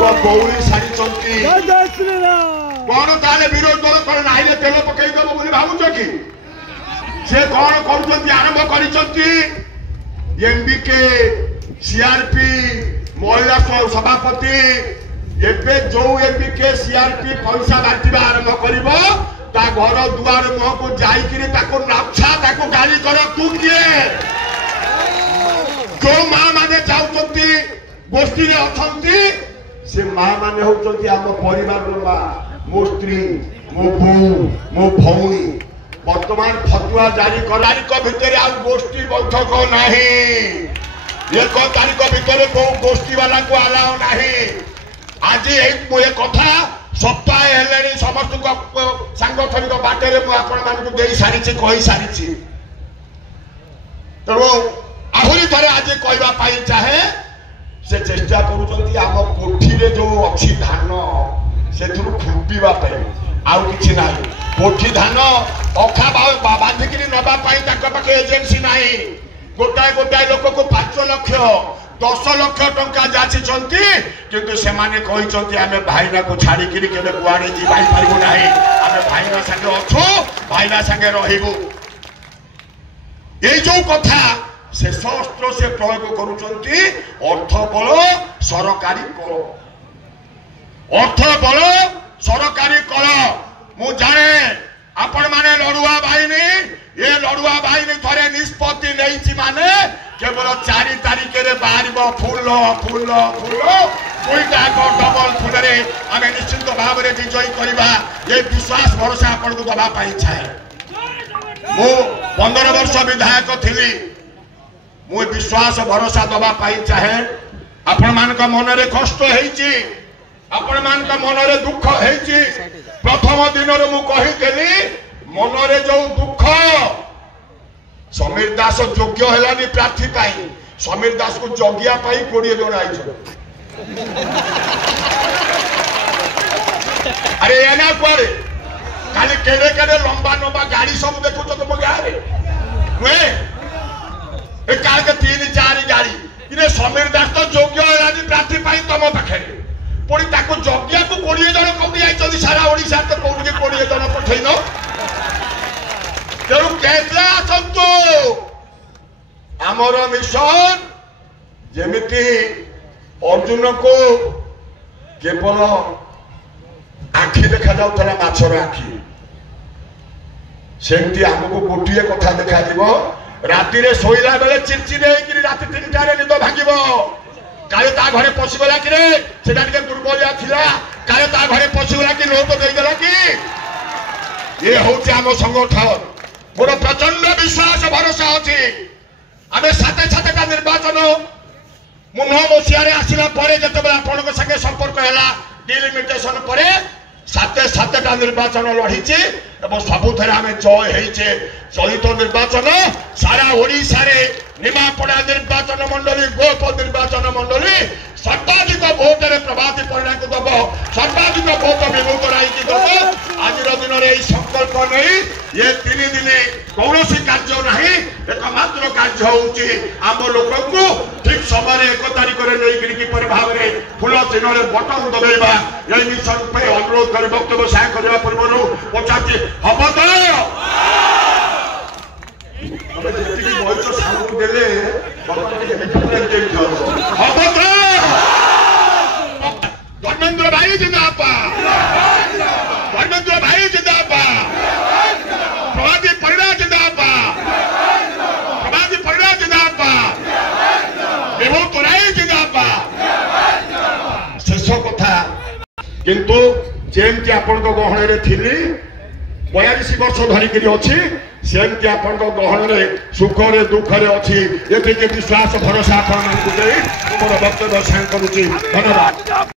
लोक गौरी सारी कौन ताले विरोध दल कौन नाइले तेल पकईदेव बोली भावुच कि से कौन कर आरंभ कर एमबीके सीआरपी महिला सभापति एबे जो एमबीके सीआरपी पैसा बांटा आरंभ करिबो ता घर दुआर मुह को जाइकिरी ताको नाछा ताको गाली कर तू किए जो मां माने जाउचंती गोष्ठी रे अछंती से मां माने होचंती हम परिवार रो मां मो स्त्री मो बो मो भौणी वर्तमान फतुआ जारी करारी को भितर आ गोष्ठी बैठक नाही 1 तारीख भितर को गोष्ठी वाला को अलाउ नाही आज एक कथा सप्ताह हेले समस्त सांगठनिक बाटे आपण दे सारी कही सारी तेणु आहरी थे आज कहवाई चाहे से चेष्टा करुँच कोठी रे जो अच्छी धान से फुंपा आउ कि ना कोठी धान अखा बांधिक नापे एजेन्सी ना गोटाए गोटाए लोक को 5 लाख 10 लाख टंका जाचिंट किंतु से माने कहते आम भाईना को छाड़ी केवे कुआड़े जाई पारू ना आम भाईना संगे अच्छु भाईना संगे रहबू ये जो कथा से शस्त्र से प्रयोग करुँच अर्थ बल सरकारी कल अर्थ बल सरकारी कल मु जाने आपण माने लड़ुआ बाहिनी ये लड़ुआ बाहिनी थरे निष्पत्ति नहीं माने केवल 4 तारीख रे बाहर फूल फूल फूल दुईटा डबल फूल आम निश्चित भाव में विजयी करवा ये विश्वास भरोसा आपन को दबा पाई चाहे मु 15 वर्ष विधायक थी मु विश्वास भरोसा दबा पाई चाहे आपण मान का मन रे कष्ट हेची आपण मान का मन रे दुख हेची प्रथम दिन रे मु कहितली मन रे जो दुख समीर दास योग्य हेलानी प्रार्थी पाई समीर दास को जगिया पाई 20 जन आई अरे एना कुआरे खाली केड़े केड़े लंबा लंबा गाड़ी सब देखो तो तुम गाँव में काल के 3-4 गाड़ी इने समीर दास तो योग्य हेलानी प्रार्थी पाई तुम पाखे पुणी ताको जगिया को 20 जन कौटी आई सारा ओडिशा तो कौटी 20 जन पठेन तेणु केतला आसतु आमर मिशन जेमिति अर्जुन को केवल आखि देखा जाउथला माछर आखि सेमती आमको गोटे कथा देखा दिबो राति रे सोइला बेले चिरचिरे होइकरी राति 3टा रे निद भागिबो काले ता घरे पसिगला कि रे सेटा के दुर्बलिया थिला काले ता घरे पसिगला कि लोक देई देला कि ये होचे आम संगठन मोर प्रचंड विश्वास भरोसा अछि आमे साथे साथे का निर्वाचन मु 9 मसिया आसिला परे जते बेला आपण संगे संपर्क हैला डिलिमिटेशन परे साते निर्वाचन लड़ीचे सबुथ आम जय होइचे चलित निर्वाचन सारा ओडिशा रे निमापड़ा निर्वाचन मंडली गोप निर्वाचन मंडली सर्वाधिक भोट प्रभाती परिणा को दब सर्वाधिक भोट विभूत राय की दब आज दिन में संकल्प नहीं ये 3 दिन कौन कार्य ना एकमात्र कार्य होम लोक को ठीक समय 1 तारीख में किपर भाव में फूल चिन्ह बटन दबाइबा ये मिशन पे अनुरोध कर वक्तव्य साय करने पूर्व पचार हम तो साउंड देले धर्मेंद्र भाई जिंदाबाद धर्मेंद्र भाई जिंदाबाद प्रभाती परिणा जिंदाबाद प्रभाती परिणा जिंदाबाद विभूत राय जिंदाबाद शेष कथा किंतु जेमती आपण गहण रे थिली 42 वर्ष धरिकी अच्छी सेमती आपण गहन में सुख रे दुख रे अच्छी ये विश्वास भरोसा आपण मोर वक्तव्य साइन करुच्ची धन्यवाद।